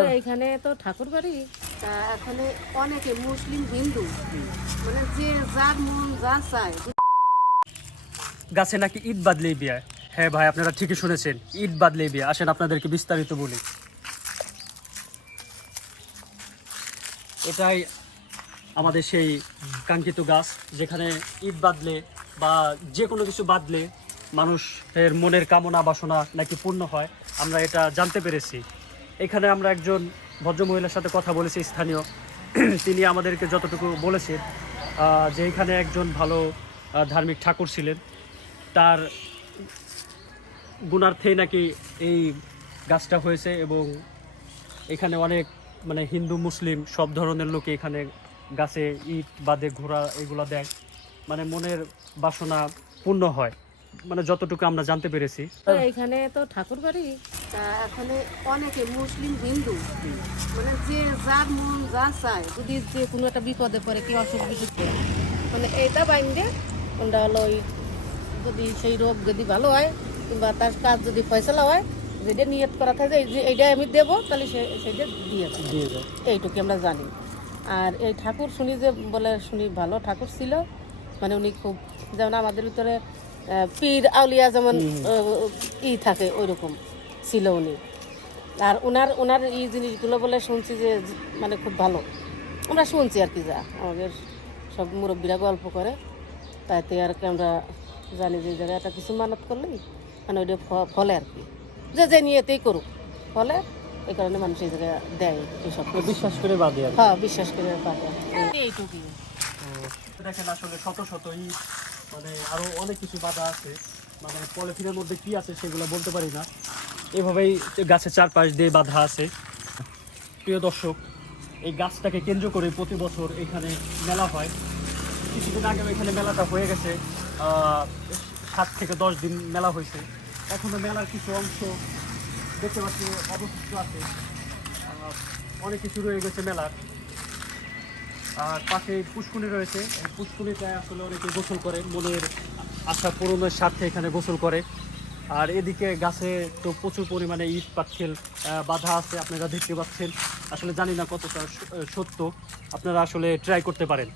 এইখানে তো ঠাকুর বাড়ি, এখানে অনেকে মুসলিম হিন্দু মানে যে যার মন যা চায়। গাছে নাকি ইট বাদলেই বিয়ে। হ্যাঁ ভাই, আপনারা ঠিকই শুনেছেন, ইট বাদলেই বিয়ে। আসেন আপনাদেরকে বিস্তারিত বলি। এটাই আমাদের সেই কাঙ্ক্ষিত গাছ, যেখানে ইট বাদলে বা যে কোনো কিছু বাদলে মানুষের মনের কামনা বাসনা নাকি পূর্ণ হয়। আমরা এটা জানতে পেরেছি। এখানে আমরা একজন ভদ্রমহিলার সাথে কথা বলেছি, স্থানীয়। তিনি আমাদেরকে যতটুকু বলেছেন যে এখানে একজন ভালো ধার্মিক ঠাকুর ছিলেন, তার গুণার্থেই নাকি এই গাছটা হয়েছে। এবং এখানে অনেক মানে হিন্দু মুসলিম সব ধরনের লোকে এখানে গাছে ইট বাদে ঘোড়া এগুলো দেয়, মানে মনের বাসনা পূর্ণ হয়, মানে যতটুকু আমরা জানতে পেরেছি। এইখানে তো ঠাকুর বাড়ি, এখানে অনেকে মুসলিম হিন্দু মানে যে যার মন যা চায়, যদি যে কোনো একটা বিপদে পড়ে, কি অসুখ বিসুখ পড়ে, মানে এইটা বাইন্দে কোনটা হলো ওই, যদি সেই রোগ যদি ভালো হয় কিংবা তার কাজ যদি ফয়সলা হয়, যেটা নিয়ত করা থাকে যে এইটা আমি দেবো, তাহলে সেইটা দিয়ে যায়। এইটুকু আমরা জানি। আর এই ঠাকুর শুনি যে বলে, শুনি ভালো ঠাকুর ছিল, মানে উনি খুব, যেমন আমাদের ভিতরে পীর আউলিয়া যেমন থাকে, ওই রকম ছিল উনি। আর ওনার ওনার এই জিনিসগুলো বলে শুনছি যে মানে খুব ভালো, আমরা শুনছি আর কি, যা আমাদের সব মুরব্বীরা গল্প করে, তাইতে আর কি আমরা জানি যে জায়গায় একটা কিছু মানত করলেই মানে ওইটা ফলে আর কি, যে যে নিয়েতেই করুক ফলে। এই কারণে মানুষ এই জায়গায় দেয় এইসব বিশ্বাস করে বাদে আর কি। হ্যাঁ, বিশ্বাস করে পাবে এইটুকুই। তো দেখেন আসলে শত শত ইট, মানে আরো অনেক কিছু বাধা আছে, মানে পলিথিনের মধ্যে কি আছে সেগুলো বলতে পারি না। এভাবেই গাছের চারপাশ দিয়ে বাধা আছে। প্রিয় দর্শক, এই গাছটাকে কেন্দ্র করে প্রতি বছর এখানে মেলা হয়। কিছুদিন আগে এখানে মেলাটা হয়ে গেছে, 7 থেকে 10 দিন মেলা হয়েছে। এখনো মেলার কিছু অংশ দেখতে পাচ্ছি অবশিষ্ট আছে, অনেক কিছু রয়ে গেছে মেলার। আর পাশে পুষ্কুনি রয়েছে, এই পুষ্কুনিতে আসলে অনেকে গোসল করে, মনের আশা পূরণের স্বার্থে এখানে গোসল করে। আর এদিকে গাছে তো প্রচুর পরিমাণে ইট পাটকেল বাধা আছে, আপনারা দেখতে পাচ্ছেন। আসলে জানি না কতটা সত্য, আপনারা আসলে ট্রাই করতে পারেন।